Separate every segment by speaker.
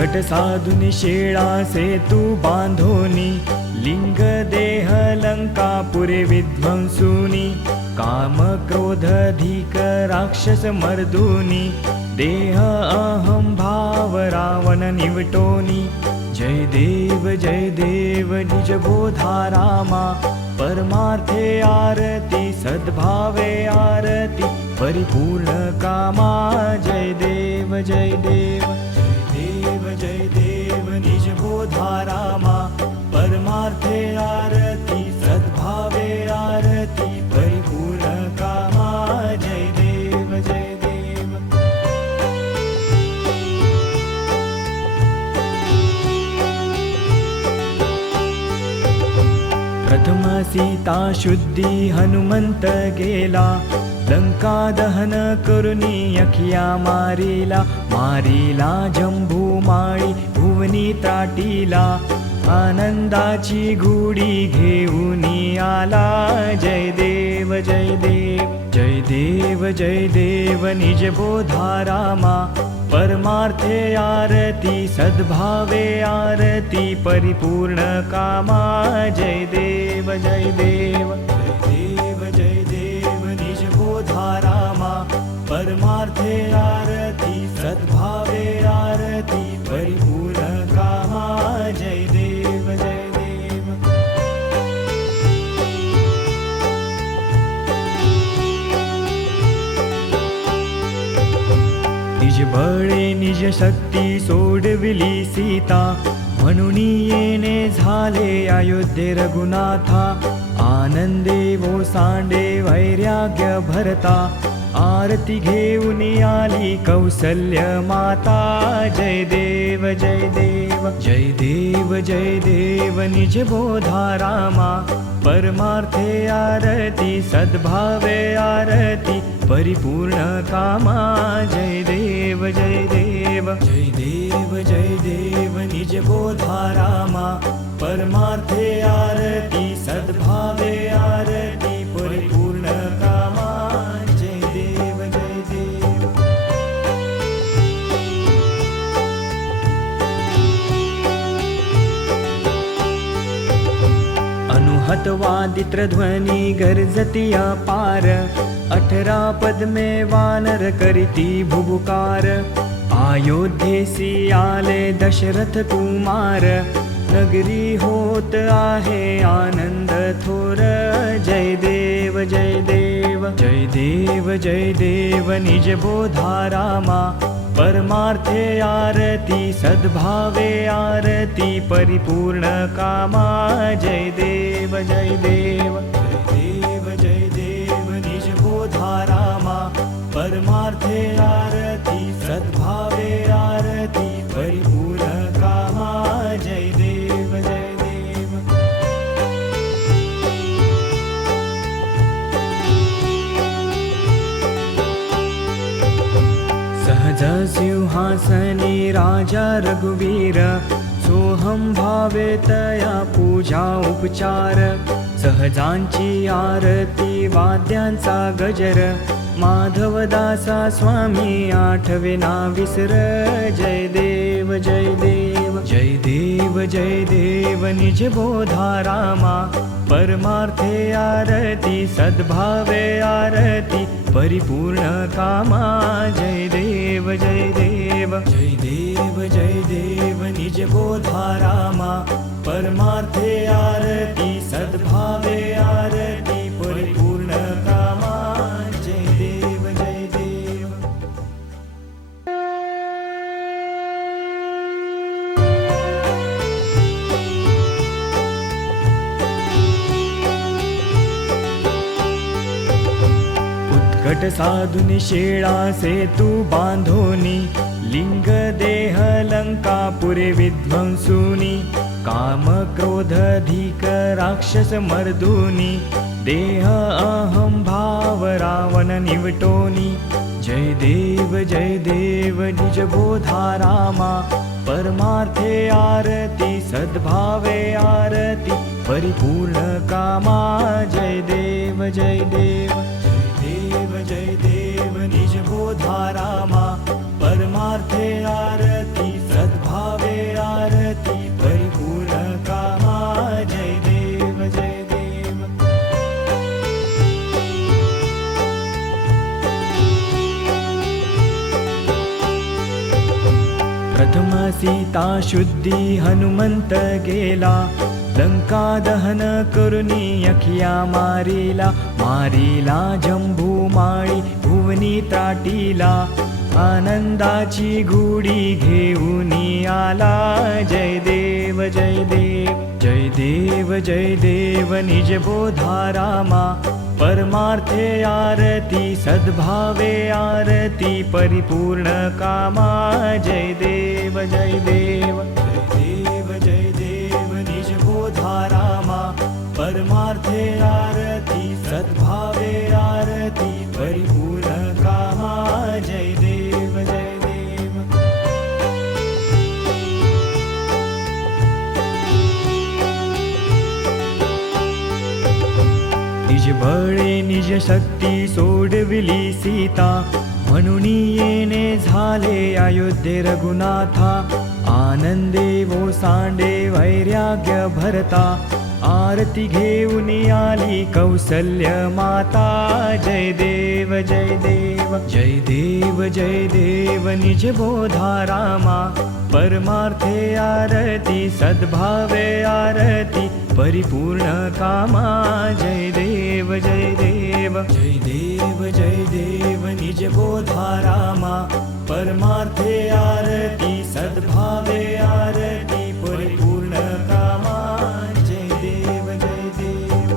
Speaker 1: उत्कट साधुनी शेळा सेतू बांधोनी लिंग देह लंका पुरे विध्वंसुनी काम क्रोध धिक राक्षस मर्दुनी देह अहं भाव रावण निवटोनी। जय देव जय देव निज बोधा रामा परमार्थे आरती सद्भावे आरती परिपूर्ण कामा जय देव जय देव जयदेव निजबोधारा मा। परमार्थे आरति सद्भावे आरति प्रथमा सीता शुद्धि हनुमन्त गेला। लङ्का दहन कुरु यखिया मारिला। मारिला जंभू माळी भुवनी त्राटीला आनंदाची घुडी घेऊन आला. जय देव जय देव जय देव जय देव निज बोधा रामा परमार्थे आरती सद्भावे आरती परिपूर्ण कामा. जय देव जय देव जय देव जय देव निज बोधा परमार्थे आरती सद्भावे आरती परिपूर्ण कामा जय देव जय देव. निज बळे निज शक्ती सोडविली सीता. म्हणून येणे झाले अयोध्ये रघुनाथा. आनंदे वो सांडे वैराग्य भरता. आरती आली कौसल्य माता. जय देव जय देव जय देव जय देव निज बोधा रामा. परमार्थे आरती सद्भावे आरती परिपूर्ण कामा. जय देव जय देव जय देव जय देव निज बोधा रामा. परमार्थे आरती सद्भावे आरती हतवादित्रध्वनी गर्जतिया पार। अठरा पद्मे वानर करिती भुबुकार अयोध्येसी आले दशरथ कुमार। नगरी होत आहे आनंद थोर। जय देव जय देव। जय देव जय देव निज बोधा रामा परमार्थे आरती सद्भावे आरती परिपूर्ण कामा जय देव जय देव। जय देव जय देव निज बोधा रामा परमार्थे आरती सिंहासनी राजा रघुवीर सोहम भावे तया पूजा उपचार. सहजांची आरती वाद्यांचा गजर. माधवदासा स्वामी आठविना विसर. जय देव जय देव. जय देव जय देव निज बोधा रामा. परमार्थे आरती सद्भावे आरती. परिपूर्ण कामा, जय देव जय देव। जय देव जय देव, निज बोधारामा। परमार्थे आरती, सद्भावे आरती। घट साधुनी शेळा सेतू बांधोनी लिंग देह लंका पुरे विध्वंसुनी काम क्रोध धिक राक्षस मर्दुनी देह अहं भाव रावण निवटोनी जय देव जय देव निज बोधा रामा परमार्थे आरती सद्भावे आरती परिपूर्ण कामा जय देव जय देव। जय देव निज बोधारामा परमार्थे आरति सद्भावे आरतिूरका प्रथमसीता शुद्धि हनुमन्त गेला। लङ्का दहन कुरु यखिया मारिला। मारिला जम्बू पाळी भुवनी त्राटीला आनंदाची घुडी घेऊन आला. जय देव जय देव जय देव जय देव निज बोधारामा परमार्थे आरती सद्भावे आरती परिपूर्ण कामा. जय देव जय देव जय देव जय देव निज बोधारामा परमार्थे आरती सद्भावे निज शक्ती सोडविली सीता। म्हणून येणे झाले अयोध्ये रघुनाथा। आनंदे वो सांडे वैराग्य भरता। आरती घेऊन आली कौसल्य माता। जय देव जय देव जय देव जय देव, निज बोधारामा परमार्थे आरती, सद्भावे आरती। परिपूर्ण कामा जय देव जय देव। जय देव जय देव निज बोधारामा परमार्थे आरती सद्भावे आरती परिपूर्ण कामा जय देव जय देव।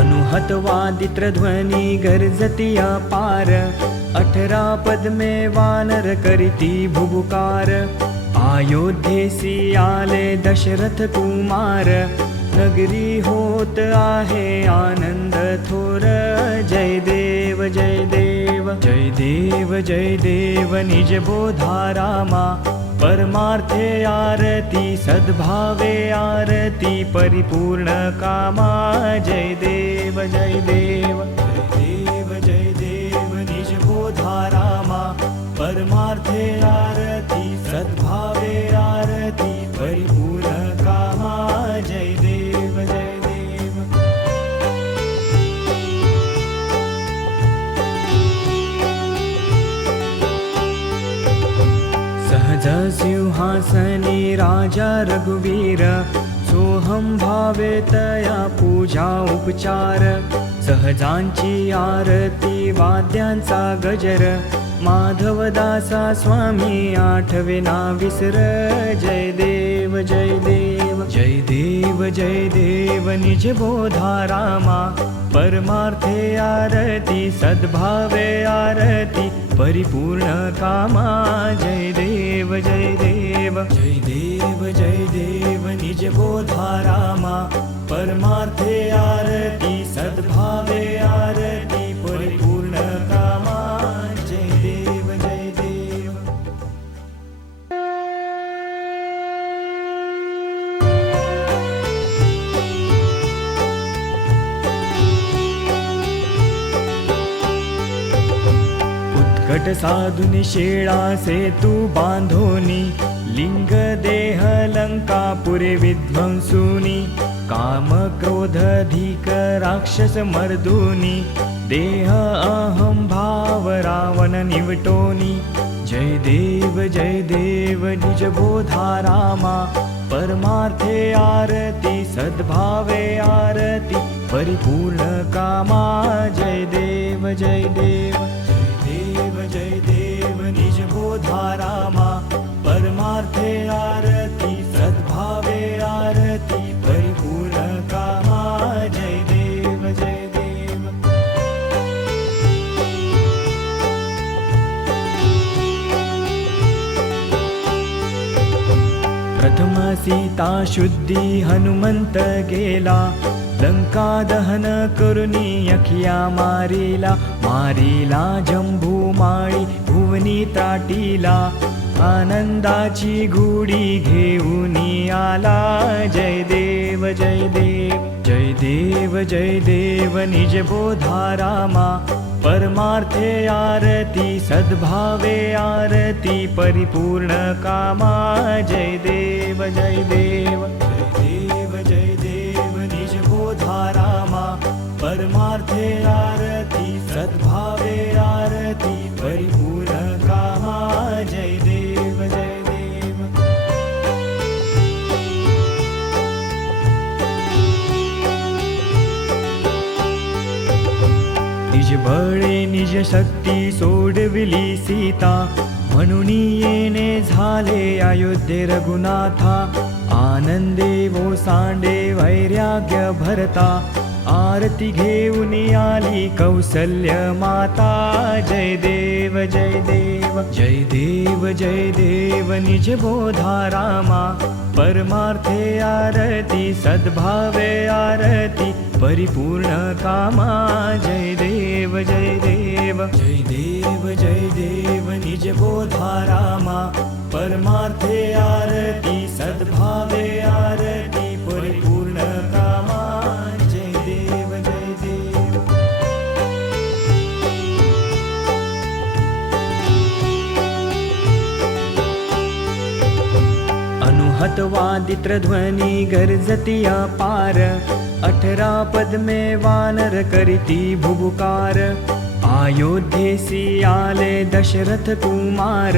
Speaker 1: अनुहतवादित्रध्वनी गर्जतिया पार अठरा पद्मे वानर करीती भुबुकार अयोध्येसी आले दशरथ कुमार। नगरी होत आहे आनंद थोर। जय देव जय देव। जय देव जय देव निज बोधारामा परमार्थे आरती सद्भावे आरती परिपूर्ण कामा। जय देव जय देव रघुवीर सोहम भावे तया पूजा उपचार सहजांची आरती वाद्यांचा गजर माधवदासा स्वामी आठविना विसर जय देव जय देव जय देव जय देव निज बोधारामा परमार्थे आरती सद्भावे आरती परिपूर्ण कामा जय देव जय देव जय देव। जय देव निज बोधारामा परमार्थे आरती सद्भावे आरती परिपूर्ण कामा। जय देव जय देव। उत्कट साधुनी शेळा सेतू बांधोनी। लिङ्गदेहलङ्कापुरे विध्वंसूनि कामक्रोधधिकराक्षसमर्दूनि देह अहं भावरावणनिवटोनि। जय देव जय देव निजबोधा रामा परमार्थे आरति सद्भावे आरति परिपूर्णकामा जय देव जय देव। सीता शुद्धी हनुमंत गेला लंका दहन करुनी अखिया मारिला मारिला जंभू माळी भुवनी त्राटीला आनंदाची गुढी घेऊन आला. जय देव जय देव जय देव जय देव निज बोधारामा परमार्थे आरती सद्भावे आरती परिपूर्ण कामा. जय देव जय देव जय देव जय देव निज बोधारामा पर परमार्थे आरती सद्भावे बळे निज शक्ती सोडविली सीता. म्हणून येणे झाले अयोध्ये रघुनाथा. आनंदे वो सांडे वैराग्य भरता. आरती घेऊन आली कौसल्य माता. जय देव जय देव जय देव जय देव निज बोधा रामा। परमार्थे आरती सद्भावे आरती परिपूर्ण कामा। जय देव जय देव जय देव जय देव निज बोधा रामा। परमार्थे आरती सद्भावे आरती ध्वनी गर्जतिया पार अठरा पद्मे वानर करिती भुबुकार अयोध्येसी आले दशरथ कुमार।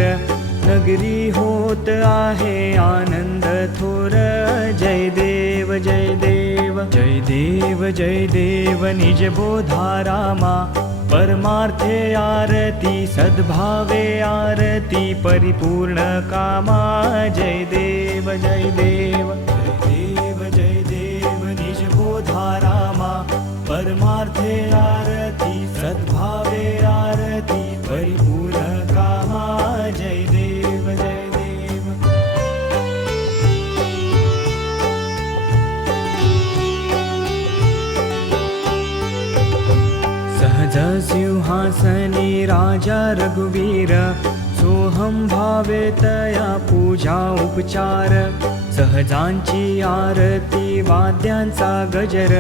Speaker 1: नगरी होत आहे आनंद थोर। जय देव जय देव। जय देव जय देव निज बोधा रामा परमार्थे आरती सद्भावे आरती परिपूर्ण कामा जय देव जय देव। जय देव जय देव निज बोधा रामा परमार्थे आरती राजा रघुवीर सोहम भावे तया पूजा उपचार सहजांची आरती वाद्यांचा गजर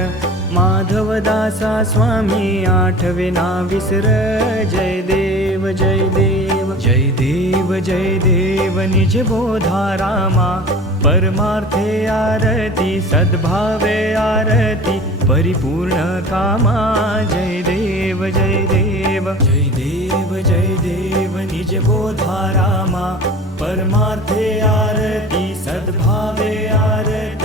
Speaker 1: माधवदासा स्वामी आठवे ना विसर जय देव जय देव जय देव जय देव निज बोधा रामा परमार्थे आरती सद्भावे आरती परिपूर्ण कामा जय देव जय देव। जय देव निज बोधा रामा परमार्थे आरती सद्भावे आरती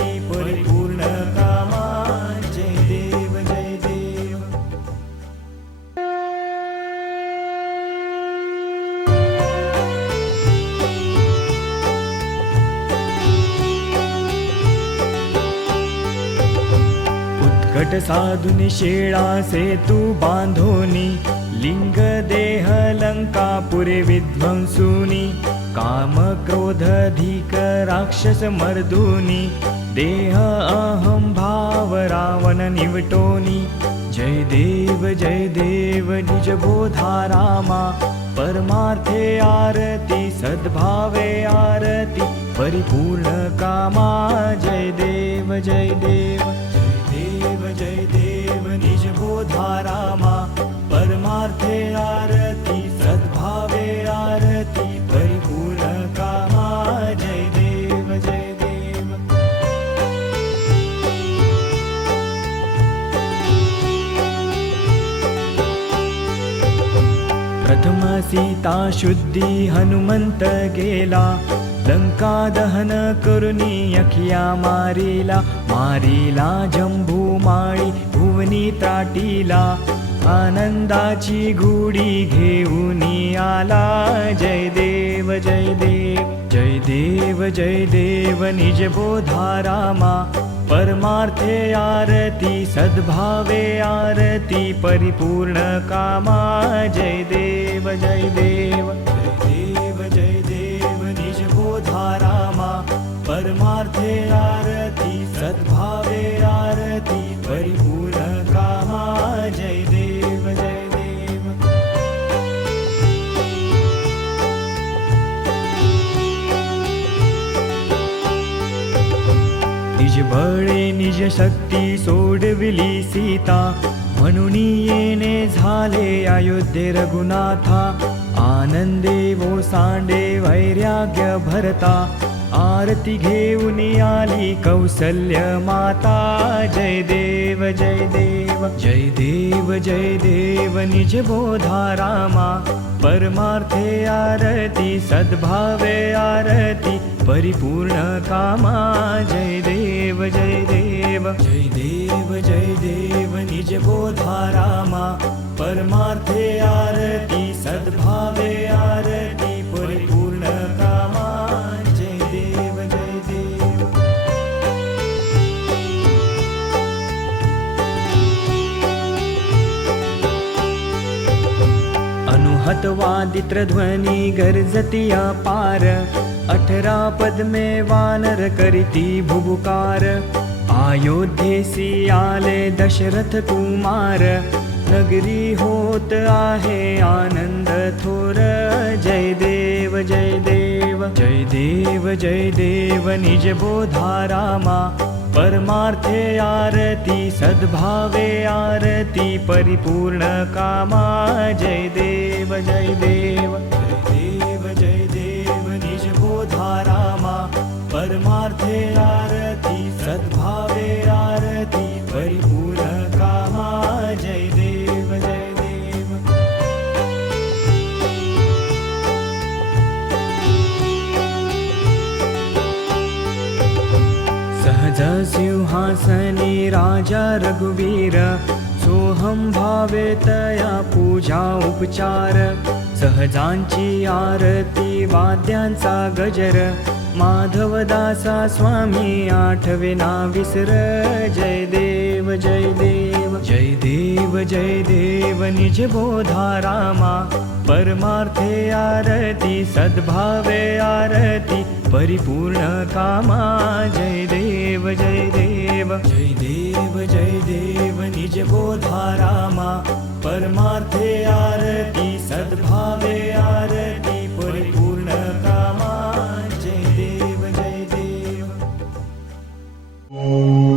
Speaker 1: उत्कट साधुनी शेळा सेतू बांधोनी लिंग देह लंका पुरे विध्वंसुनी काम क्रोध अधिक राक्षस मर्दुनी देह अहम भाव रावण निवटोनी। जय देव जय देव निज बोधा रामा परमार्थे आरती सद्भावे आरती परिपूर्ण कामा जय देव जय देव जय देव जय देव निज बोधा रामा परमार्थे आरती सद्भावे आरती परिपूर्ण कामा। जय देव जय देव। प्रथम सीता शुद्धी हनुमंत गेला लंका दहन करुनी अखिया मारिला। मारिला जंभू माळी भुवनी ताटीला आनंदाची गुढी घेऊन आला. जय देव जय देव जय देव जय देव निज बोधा रामा परमार्थे आरती सद्भावे आरती परिपूर्ण कामा. जय देव जय देव जय देव जय देव निज बोधा परमार्थे आरती सद्भावे आरती निज निज शक्ती सोडविली सीता. म्हणून येणे झाले अयोध्ये रघुनाथा. आनंदे वो सांडे वैराग्य भरता. आरती घेऊन आली कौसल्य माता. जय देव जय देव. जय देव जय देव निज बोधा रामा. परमार्थे आरती सद्भावे आरती. परिपूर्ण कामा जय देव जय देव. जय देव जय देव निज बोधा रामा. परमार्थे आरती सद्भावे आरती परिपूर्ण कामा जय देव जय देव. अनुहतवादित्रध्वनी गर्जतिया पार अठरा पद्मे वानर करिती भुबुकार अयोध्येसी आले दशरथ कुमार। नगरी होत आहे आनंद थोर। जय देव जय देव। जय देव जय देव निज बोधा रामा परमार्थे आरती सद्भावे आरती परिपूर्ण कामा। जय देव जय देव जय देव। परमार्थे आरती सद्भावे आरती परिपूर्ण कामा जय देव जय देव। सहज सिंहासनी राजा रघुवीर सोहम भावे तया पूजा उपचार सहजांची आरती वाद्यांचा गजर माधवदासा स्वामी आठविना विसर जय देव जय देव। जय देव जय देव निज बोधा रामा। परमार्थे आरती सद्भावे आरती परिपूर्ण कामा। जय देव जय देव। जय देव जय देव निज बोधा रामा। परमार्थे आरती Música